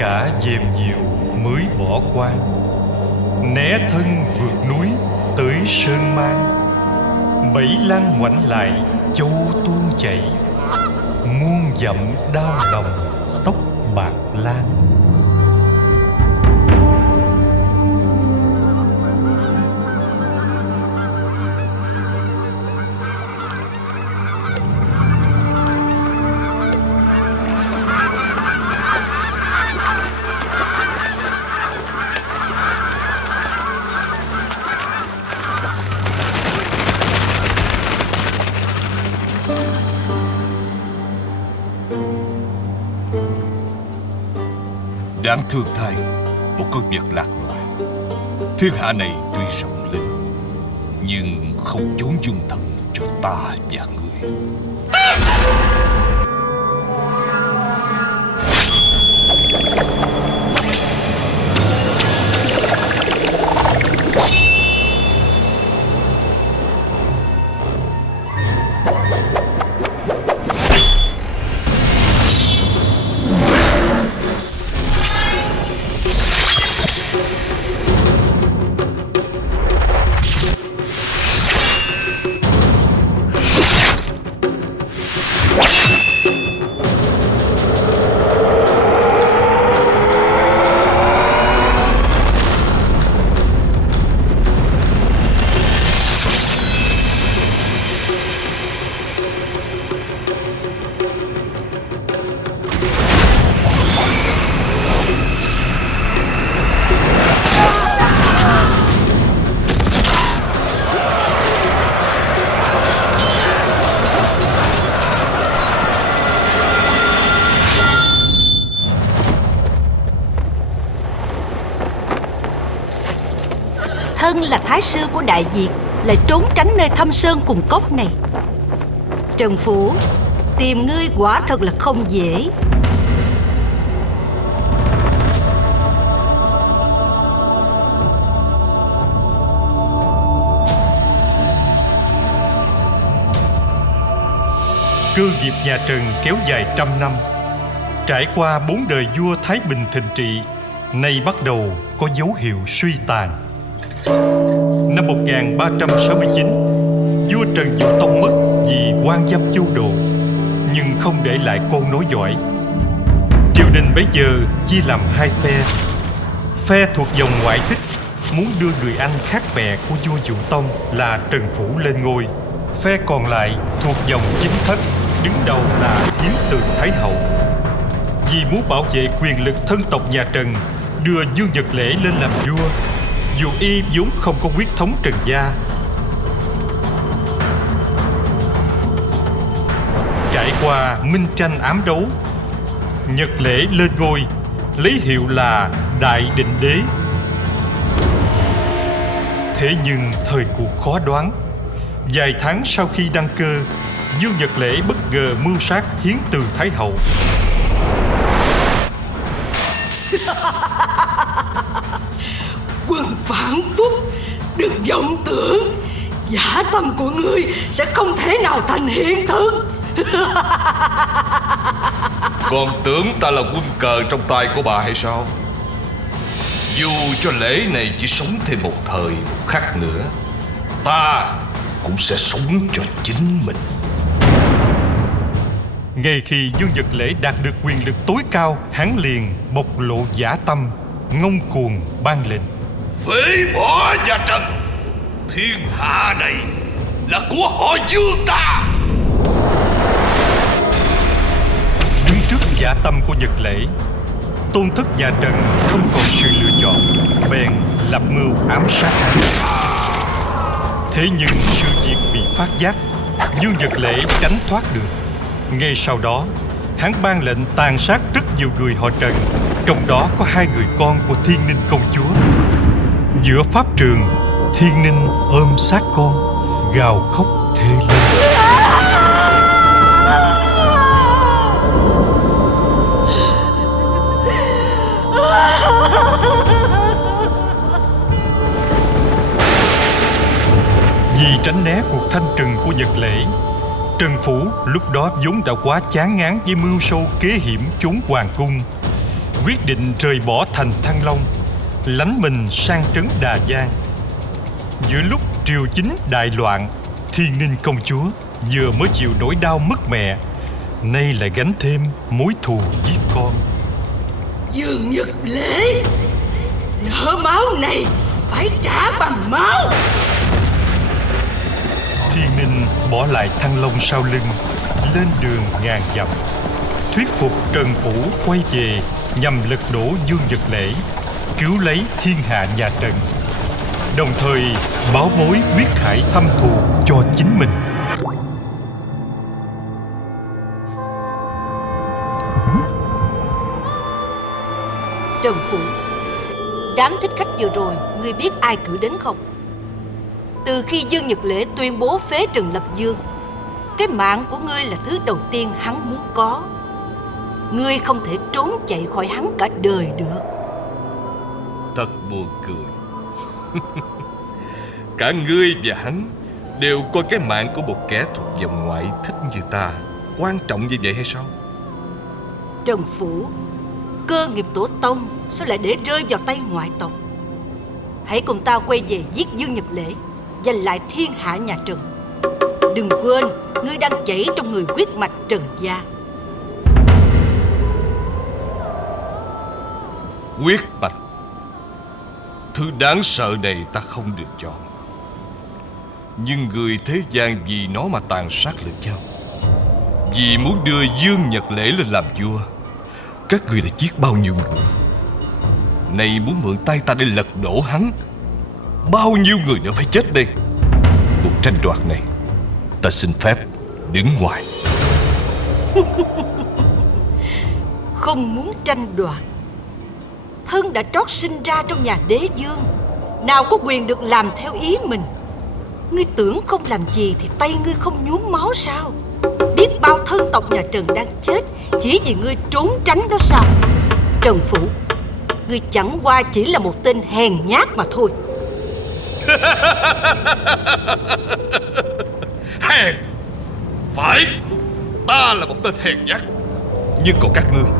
cả dèm diều mới bỏ quan, né thân vượt núi tới sơn mang. Bảy lan ngoảnh lại châu tuôn chảy, muôn dặm đau lòng tóc bạc lan. Đáng thương thay, một con vật lạc loài. Thiên hạ này tuy rộng lớn, nhưng không chốn dung thân cho ta và ngươi. Thân là thái sư của Đại Việt, lại trốn tránh nơi thâm sơn cùng cốc này. Trần Phủ, tìm ngươi quả thật là không dễ. Cơ nghiệp nhà Trần kéo dài trăm năm, trải qua 4 đời vua Thái Bình thịnh trị, nay bắt đầu có dấu hiệu suy tàn. Năm 1369, vua Trần Dụ Tông mất vì quan dâm chu độ, nhưng không để lại con nối dõi. Triều đình bấy giờ chia làm hai phe. Phe thuộc dòng ngoại thích muốn đưa người anh khác mẹ của vua Dụ Tông là Trần Phủ lên ngôi. Phe còn lại thuộc dòng chính thất, đứng đầu là Hiến Từ Thái Hậu. Vì muốn bảo vệ quyền lực thân tộc nhà Trần, đưa Dương Nhật Lễ lên làm vua, dù y vốn không có huyết thống Trần gia. Trải qua minh tranh ám đấu, Nhật Lễ lên ngôi, lấy hiệu là Đại Định Đế. Thế nhưng thời cuộc khó đoán. Vài tháng sau khi đăng cơ, Dương Nhật Lễ bất ngờ mưu sát Hiến Từ Thái Hậu. Quân phản phúc, đừng vọng tưởng dã tâm của ngươi sẽ không thể nào thành hiện thực. Còn tưởng ta là quân cờ trong tay của bà hay sao? Dù cho Lễ này chỉ sống thêm một thời một khắc nữa, ta cũng sẽ sống cho chính mình. Ngay khi Dương Nhật Lễ đạt được quyền lực tối cao, hắn liền bộc lộ dã tâm, ngông cuồng ban lệnh: phế bỏ nhà Trần, thiên hạ này là của họ Dương ta. Đứng trước dã tâm của Nhật Lễ, tôn thất nhà Trần không còn sự lựa chọn, bèn lập mưu ám sát hắn. Thế nhưng sự việc bị phát giác, Dương Nhật Lễ tránh thoát được. Ngay sau đó, hắn ban lệnh tàn sát rất nhiều người họ Trần, trong đó có 2 người con của Thiên Ninh công chúa. Giữa pháp trường, Thiên Ninh ôm xác con, gào khóc thê lương. Vì tránh né cuộc thanh trừng của Nhật Lễ, Trần Phủ lúc đó vốn đã quá chán ngán với mưu sâu kế hiểm trốn hoàng cung. quyết định rời bỏ thành Thăng Long, lánh mình sang trấn Đà Giang. Giữa lúc triều chính đại loạn, Thiên Ninh công chúa vừa mới chịu nỗi đau mất mẹ, nay lại gánh thêm mối thù giết con. Dương Nhật Lễ, nợ máu này phải trả bằng máu. Thiên Ninh bỏ lại Thăng Long sau lưng, lên đường ngàn dặm, thuyết phục Trần Phủ quay về nhằm lật đổ Dương Nhật Lễ, cứu lấy thiên hạ nhà Trần, đồng thời báo mối quyết khải thâm thù cho chính mình. Trần Phủ, đám thích khách vừa rồi, ngươi biết ai cử đến không? Từ khi Dương Nhật Lễ tuyên bố phế Trần Lập Dương, cái mạng của ngươi là thứ đầu tiên hắn muốn có. Ngươi không thể trốn chạy khỏi hắn cả đời được. Thật buồn cười. Cả ngươi và hắn đều coi cái mạng của một kẻ thuộc dòng ngoại thích như ta quan trọng như vậy hay sao? Trần Phủ, cơ nghiệp tổ tông sao lại để rơi vào tay ngoại tộc? Hãy cùng ta quay về giết Dương Nhật Lễ, giành lại thiên hạ nhà Trần. Đừng quên, ngươi đang chảy trong người huyết mạch Trần gia. Huyết mạch, thứ đáng sợ này ta không được chọn. Nhưng người thế gian vì nó mà tàn sát lẫn nhau, vì muốn đưa Dương Nhật Lễ lên làm vua. Các người đã giết bao nhiêu người, nay muốn mượn tay ta để lật đổ hắn. Bao nhiêu người nữa phải chết đây. Cuộc tranh đoạt này, ta xin phép đứng ngoài. Không muốn tranh đoạt? Thân đã trót sinh ra trong nhà đế vương, nào có quyền được làm theo ý mình. Ngươi tưởng không làm gì thì tay ngươi không nhuốm máu sao? Biết bao thân tộc nhà Trần đang chết chỉ vì ngươi trốn tránh đó sao? Trần Phủ, ngươi chẳng qua chỉ là một tên hèn nhát mà thôi. Hèn? Phải, ta là một tên hèn nhát. Nhưng còn các ngươi,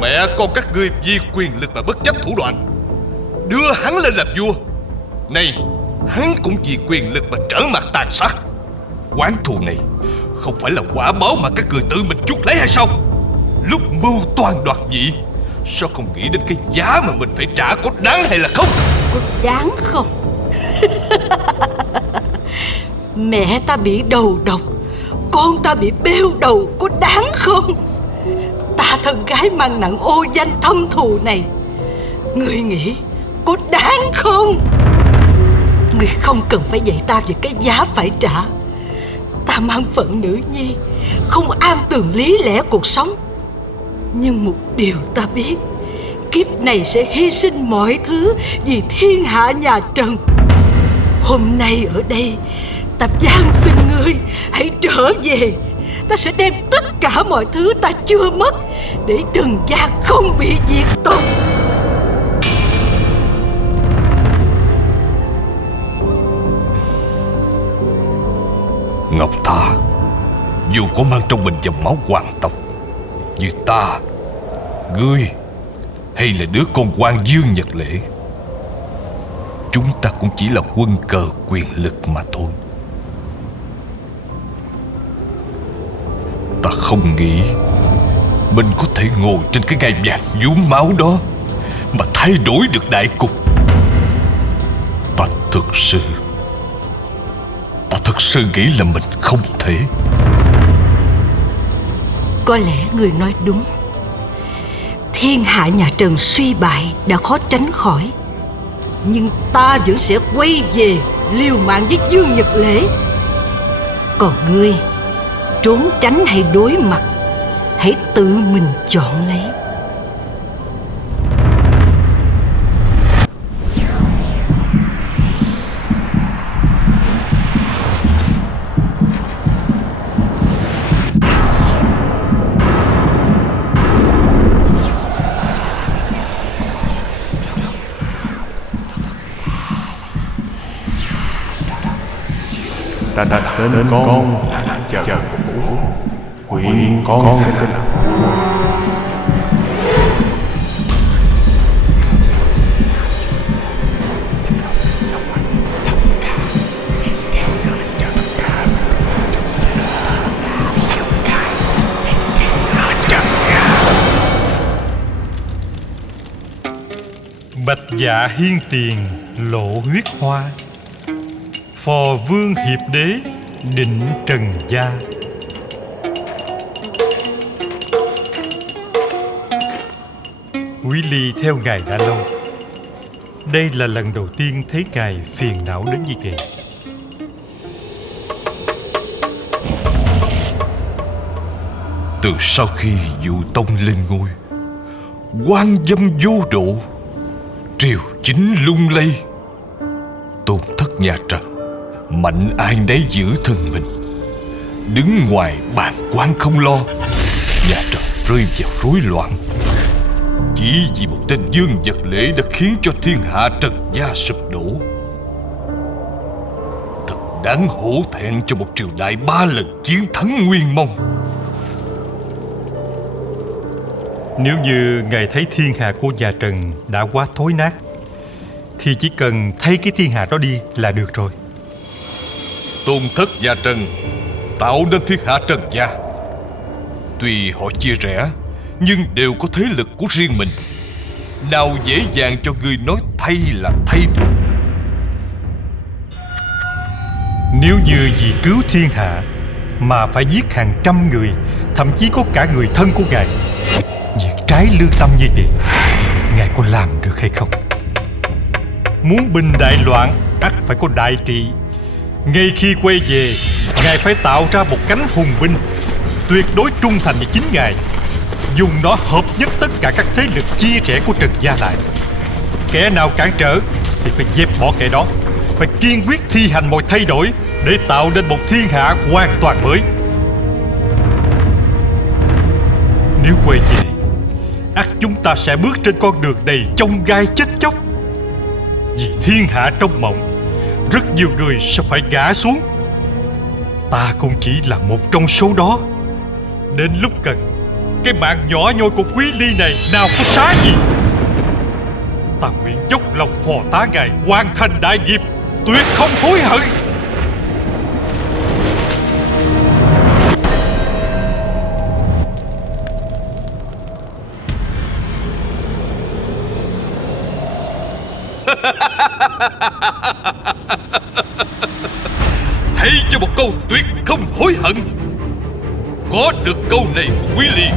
mẹ con các ngươi vì quyền lực mà bất chấp thủ đoạn, đưa hắn lên làm vua. Này, hắn cũng vì quyền lực mà trở mặt tàn sát. Oán thù này không phải là quả báo mà các người tự mình chuốc lấy hay sao? Lúc mưu toan đoạt vị, sao không nghĩ đến cái giá mà mình phải trả có đáng hay là không? Có đáng không? Mẹ ta bị đầu độc, con ta bị bêu đầu, có đáng không? Ta thân gái mang nặng ô danh thâm thù này, ngươi nghĩ có đáng không? Ngươi không cần phải dạy ta về cái giá phải trả. Ta mang phận nữ nhi, không am tường lý lẽ cuộc sống. Nhưng một điều ta biết, kiếp này sẽ hy sinh mọi thứ vì thiên hạ nhà Trần. Hôm nay ở đây, ta van xin ngươi hãy trở về. Ta sẽ đem tất cả mọi thứ ta chưa mất để Trần gia không bị diệt tộc. Ngọc Tha, dù có mang trong mình dòng máu hoàng tộc như ta, ngươi hay là đứa con quan Dương Nhật Lễ, chúng ta cũng chỉ là quân cờ quyền lực mà thôi. Ta không nghĩ mình có thể ngồi trên cái ngai vàng nhuốm máu đó mà thay đổi được đại cục. Ta thực sự nghĩ là mình không thể. Có lẽ người nói đúng. Thiên hạ nhà Trần suy bại đã khó tránh khỏi, nhưng ta vẫn sẽ quay về liều mạng với Dương Nhật Lễ. Còn ngươi, trốn tránh hay đối mặt, hãy tự mình chọn lấy. Ta đặt tên con là Trần Phủ, nguyện con sẽ làm vua. Bạch dạ hiên tiền lộ huyết hoa, phò vương hiệp đế định trần gia. Willy theo ngài đã lâu. Đây là lần đầu tiên thấy ngài phiền não đến như vậy. Từ sau khi Dụ Tông lên ngôi, quan dâm vô độ, triều chính lung lay, tôn thất nhà Trần mạnh ai nấy giữ thân mình, đứng ngoài bàng quan không lo. Nhà Trần rơi vào rối loạn, chỉ vì một tên Dương Vật Lễ đã khiến cho thiên hạ Trần gia sụp đổ. Thật đáng hổ thẹn cho một triều đại 3 lần chiến thắng Nguyên Mông. Nếu như ngài thấy thiên hạ của nhà Trần đã quá thối nát, thì chỉ cần thay cái thiên hạ đó đi là được rồi. Tôn thất nhà Trần tạo nên thiên hạ Trần gia. Tuy họ chia rẽ, nhưng đều có thế lực của riêng mình. Nào dễ dàng cho người nói thay là thay được. Nếu như vì cứu thiên hạ mà phải giết hàng trăm người, thậm chí có cả người thân của ngài, việc trái lương tâm như vậy, ngài có làm được hay không? Muốn bình đại loạn, ắt phải có đại trị. Ngay khi quay về, ngài phải tạo ra một cánh hùng binh tuyệt đối trung thành với chính ngài, dùng nó hợp nhất tất cả các thế lực chia rẽ của Trần gia lại. Kẻ nào cản trở thì phải dẹp bỏ kẻ đó, phải kiên quyết thi hành mọi thay đổi để tạo nên một thiên hạ hoàn toàn mới. Nếu quay về, ắt chúng ta sẽ bước trên con đường đầy chông gai chết chóc. Vì thiên hạ trong mộng, rất nhiều người sẽ phải ngã xuống. Ta cũng chỉ là một trong số đó. Đến lúc cần, cái mạng nhỏ nhoi của Quý Ly này nào có xá gì. Ta nguyện dốc lòng phò tá ngài hoàn thành đại nghiệp, tuyệt không hối hận. Hãy cho một câu tuyệt không hối hận. Có được câu này của Quý Ly,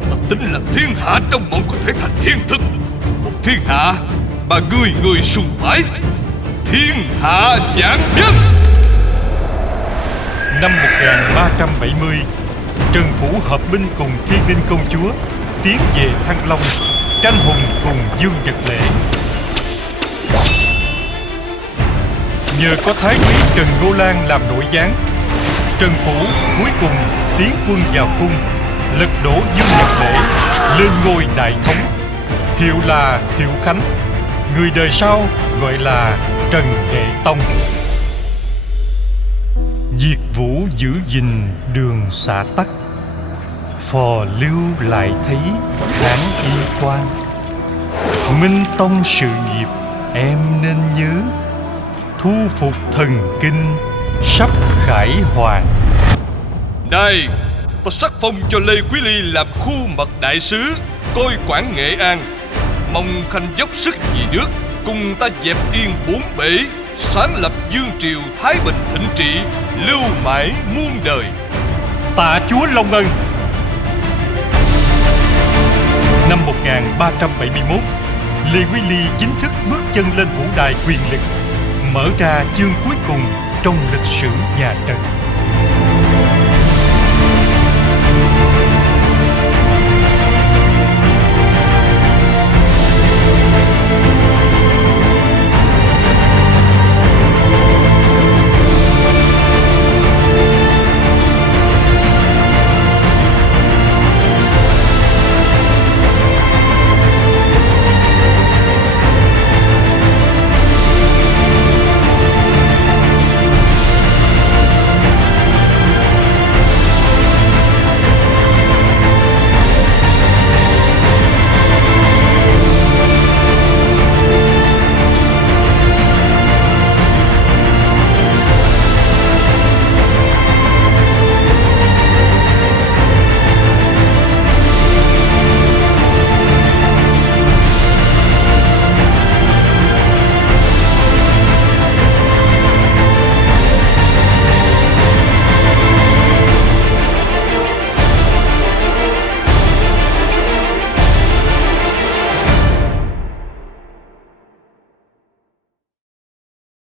ta tin là thiên hạ trong mộng có thể thành hiện thực. Một thiên hạ mà người người sùng bái, thiên hạ vạn nhân. Năm 1370, Trần Phủ hợp binh cùng Thiên Ninh công chúa tiến về Thăng Long, tranh hùng cùng Dương Vật Lễ. Nhờ có Thái úy Trần Ngô Lan làm nội gián, Trần Phủ cuối cùng tiến quân vào cung, lật đổ Dương Vật Lễ, lên ngôi đại thống, hiệu là Thiệu Khánh. Người đời sau gọi là Trần Nghệ Tông. Diệt Vũ giữ gìn đường xạ tắc, phò lưu lại thấy kháng y quan. Minh Tông sự nghiệp em nên nhớ, thu phục thần kinh sắp khải hoàn. Này, ta sắc phong cho Lê Quý Ly làm khu mật đại sứ, coi quản Nghệ An. Mong khanh dốc sức vì nước, cùng ta dẹp yên bốn bể, sáng lập vương triều Thái Bình thịnh trị, lưu mãi muôn đời. Tạ chúa Long Ân. Năm 1371, Lê Quý Ly chính thức bước chân lên vũ đài quyền lực, mở ra chương cuối cùng trong lịch sử nhà Trần.